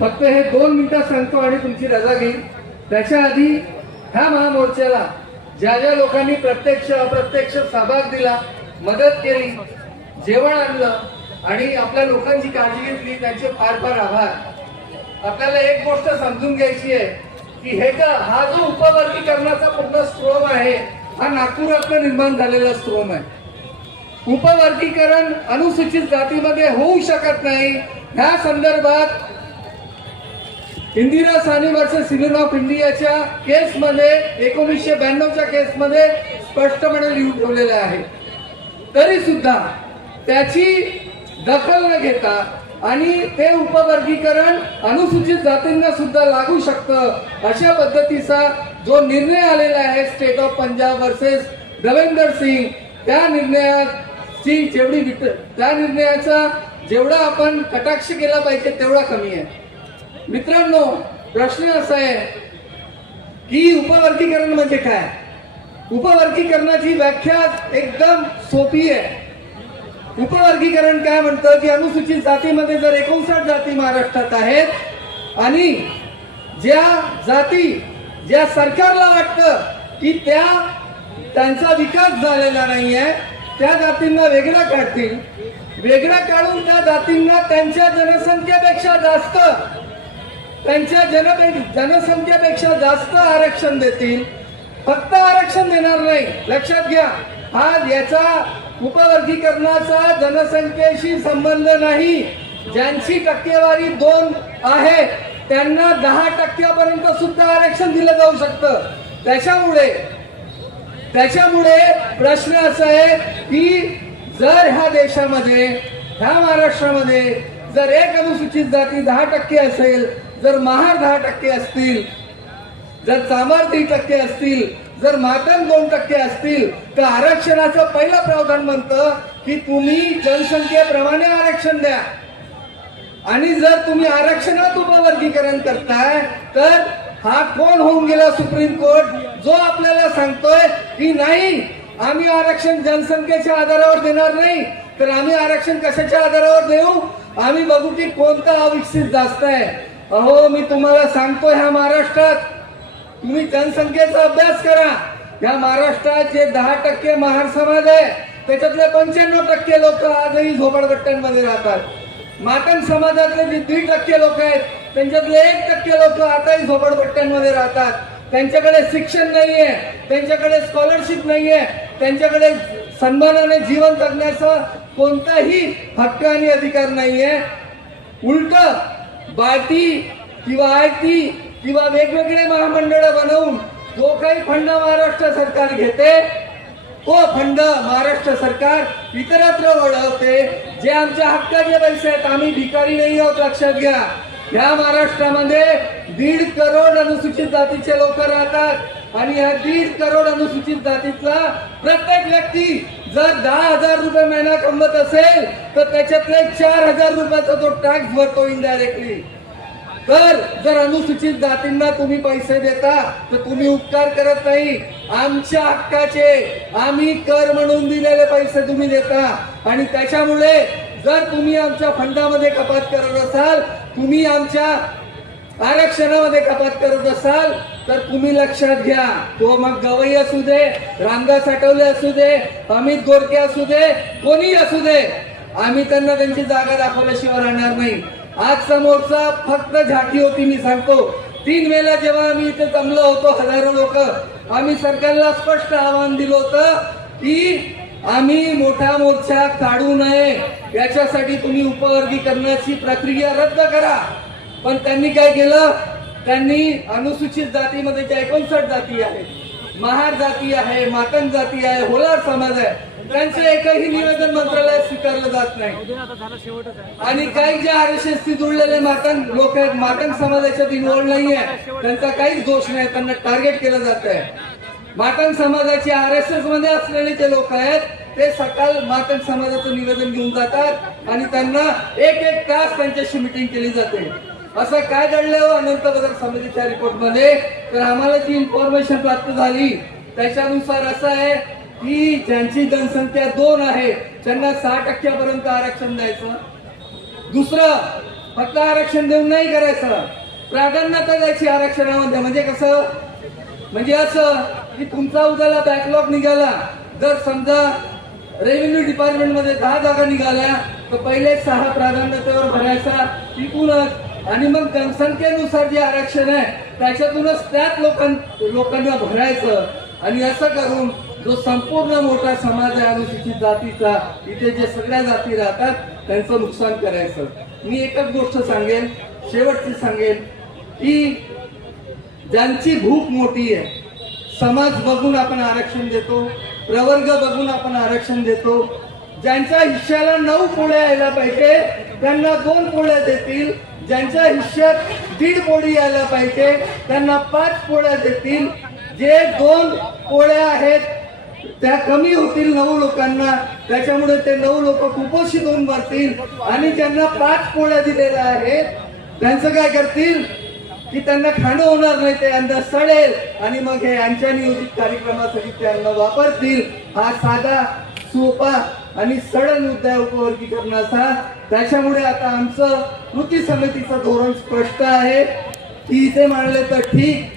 फक्त हे 2 मिनिटं सांगतो आणि तुमची रजा घेईन। त्याच्या आधी ह्या महामोर्चाला ज्या ज्या लोकांनी प्रत्यक्ष अप्रत्यक्ष सहभाग दिला, मदत केली, जेवण आणलं आणि आपल्या लोकांची काळजी घेतली, त्यांचे फार फार आभार। आपल्याला एक गोष्ट समजून घ्यायची आहे की हा जो उपवर्गीकरणाचा पूर्ण स्ट्रोम आहे हा नागपुरातनं निर्माण झालेला स्ट्रोम आहे। उपवर्गीकरण अनुसूचित जातीमध्ये होऊ शकत नाही, ह्या संदर्भात Indira Sahni versus union of इंडियाच्या केसमध्ये 1992च्या केसमध्ये स्पष्टपणे लिहून ठेवलेले आहे। तरी सुद्धा त्याची दखल न घेता आणि ते उपवर्गीकरण अनुसूचित जातींना सुद्धा लागू शकतं अशा पद्धतीचा जो निर्णय आलेला आहे state of Punjab versus Devendra Singh, त्या निर्णयाचा जेवढा आपण कटाक्ष केला पाहिजे तेवढा कमी आहे। मित्रांनो, प्रश्न असा आहे की उपवर्गीकरण म्हणजे काय? उपवर्गीकरणाची व्याख्या एकदम सोपी आहे। उपवर्गीकरण काय म्हणतं की अनुसूचित जातीमध्ये जर 59 जाती महाराष्ट्रात आहेत आणि ज्या सरकारला वाटतं की त्यांचा विकास झालेला नाहीये, त्या जातींना वेगळा काढतील, वेगळा काढून त्या जातींना त्यांच्या जनसंख्येपेक्षा जास्त आरक्षण देतील। फक्त आरक्षण देणार नाही, लक्षात घ्या, याचा उपवर्गीकरणाचा जनसंख्येशी संबंध नाही। ज्यांची टक्केवारी 2 आहे त्यांना 10% सुद्धा आरक्षण दिलं जाऊ शकतं। त्याच्यामुळे प्रश्न असा आहे की जर ह्या देशामध्ये, ह्या महाराष्ट्रामध्ये जर एक अनुसूचित जाती 10% असेल, जर महार 10% असतील, जर चामार 3% असतील, जर मातंग 2% असतील, तर आरक्षणाचं पहिलं प्रावधान म्हणतं की तुम्ही जनसंख्येप्रमाणे आरक्षण द्या। आणि जर तुम्ही आरक्षणात उपवर्गीकरण करताय तर हा कोण होऊन गेला सुप्रीम कोर्ट, जो आपल्याला सांगतोय की नाही, आम्ही आरक्षण जनसंख्येच्या आधारावर देणार नाही, तर आम्ही आरक्षण कशाच्या आधारावर देऊ? आम्ही बघू की कोणता अविकसित जास्त आहे। अहो, मी तुम्हाला सांगतोय, ह्या महाराष्ट्रात तुम्ही जनसंख्येचा अभ्यास करा। या महाराष्ट्रात जे 10% महार समाज आहे त्याच्यातले 95% लोक आजही झोपडपट्ट्यांमध्ये राहतात। मातंग समाजातले जे 1.5% लोक आहेत त्यांच्यातले 1% लोक आताही झोपडपट्ट्यांमध्ये राहतात। त्यांच्याकडे शिक्षण नाहीये, त्यांच्याकडे स्कॉलरशिप नाहीये, त्यांच्याकडे सन्मानाने जीवन जगण्याचा कोणताही हक्क आणि अधिकार नाहीये। उलट बाटी किंवा आयटी किंवा वेगवेगळे महामंडळ बनवून जो काही फंड महाराष्ट्र सरकार घेते तो फंड महाराष्ट्र सरकार इतरत्र वळवते। जे आमच्या हक्काचे पैसे आहेत, आम्ही भिकारी नाही आहोत, लक्षात घ्या। ह्या महाराष्ट्रामध्ये 1.5 करोड अनुसूचित जातीचे लोक राहतात आणि या 1.5 करोड अनुसूचित जातीतला प्रत्येक व्यक्ती जर 10,000 रुपये महिना कमवत असेल तर त्याच्यातले 4,000 रुपयाचा तो टॅक्स भरतो इनडायरेक्टली। तर जर अनुसूचित जातींना तुम्ही पैसे देता तर तुम्ही उपकार करत नाही, आमच्या हक्काचे, आम्ही कर म्हणून दिलेले पैसे तुम्ही देता। आणि त्याच्यामुळे जर तुम्ही आमच्या फंडामध्ये कपात करत असाल, तुम्ही आमच्या आरक्षणामध्ये कपात करत असाल, तर तुम्ही लक्षात घ्या, तो मग गवई असू दे, रामदास आठवले असू दे, अमित गोरके असू दे, कोणी असू दे, आम्ही त्यांना त्यांची जागा दाखवल्याशिवाय राहणार नाही। आज समोरचा फक्त झाकी होती। मी सांगतो, 3 मेला जेव्हा आम्ही इथे जमलो होतो, हजारो लोक, आम्ही सरकारला स्पष्ट आवाहन दिलं होतं की आम्ही मोठा मोर्चा काढू नये, याच्यासाठी तुम्ही उपवर्गीकरणाची प्रक्रिया रद्द करा। पण त्यांनी काय केलं? त्यांनी अनुसूचित जातीमध्ये ज्या 59 जाती आहेत, महार जाती आहे, मातंग जाती आहे, होलार समाज आहे, त्यांचं एकही निवेदन मंत्रालयात स्वीकारलं जात नाही। आणि काही जे RSS जुळलेले मातंग लोक आहेत, मातंग समाजाच्यात इन्व्हॉल्व नाहीये, त्यांचा काहीच दोष नाही, त्यांना टार्गेट केलं जात आहे। मातंग समाजाचे RSS मध्ये असलेले जे लोक आहेत ते सकाळ मातंग समाजाचं निवेदन घेऊन जातात आणि त्यांना 1-1 तास त्यांच्याशी मीटिंग केली जाते। असं काय घडलं अनंत बाजार समितीच्या रिपोर्ट मध्ये? तर आम्हाला जी इन्फॉर्मेशन प्राप्त झाली त्याच्यानुसार असं आहे की ज्यांची जनसंख्या 2 आहे त्यांना 6% पर्यंत आरक्षण द्यायचं। दुसरं, फक्त आरक्षण देऊन नाही करायचं, प्राधान्यता द्यायची आरक्षणामध्ये. म्हणजे कसं, म्हणजे असं की तुमचा उद्याला बॅकलॉग निघाला, जर समजा रेव्हेन्यू डिपार्टमेंट मध्ये 10 जागा निघाल्या तर पहिले 6 प्राधान्यतेवर भरायचा तिथूनच, आणि मग जनसंख्येनुसार जे आरक्षण आहे त्याच्यातूनच त्याच लोकांना भरायचं. आणि असं करून जो संपूर्ण मोठा समाज आहे अनुसूचित जातीचा, इथे जे सगळ्या जाती राहतात त्यांचं नुकसान करायचं. मी एकच गोष्ट सांगेन, शेवटची सांगेन, की ज्यांची भूक मोठी आहे, समाज बघून आपण आरक्षण देतो, प्रवर्ग बघून आपण आरक्षण देतो. ज्यांच्या हिश्श्याला 9 पोळ्या यायला पाहिजे त्यांना 2 पोळ्या देतील, ज्यांच्या हिश्श्यात 1.5 पोळी यायला पाहिजे त्यांना 5 पोळ्या देतील. जे 2 पोळ्या आहेत त्या कमी होतील 9 लोकांना, त्याच्यामुळे ते 9 लोक कुपोषित होऊन मरतील. आणि ज्यांना 5 पोळ्या दिलेल्या आहेत त्यांचं काय करतील की त्यांना खाणं होणार नाही, ते अन्न सडेल आणि मग हे यांच्या नियोजित कार्यक्रमासाठी ते अन्न वापरतील. हा साधा, सोपा आणि सरळ मुद्दा उपवर्गीकरणाचा. त्याच्यामुळे आता आमचं कृती समितीचं धोरण स्पष्ट आहे की इथे मांडले तर ठीक,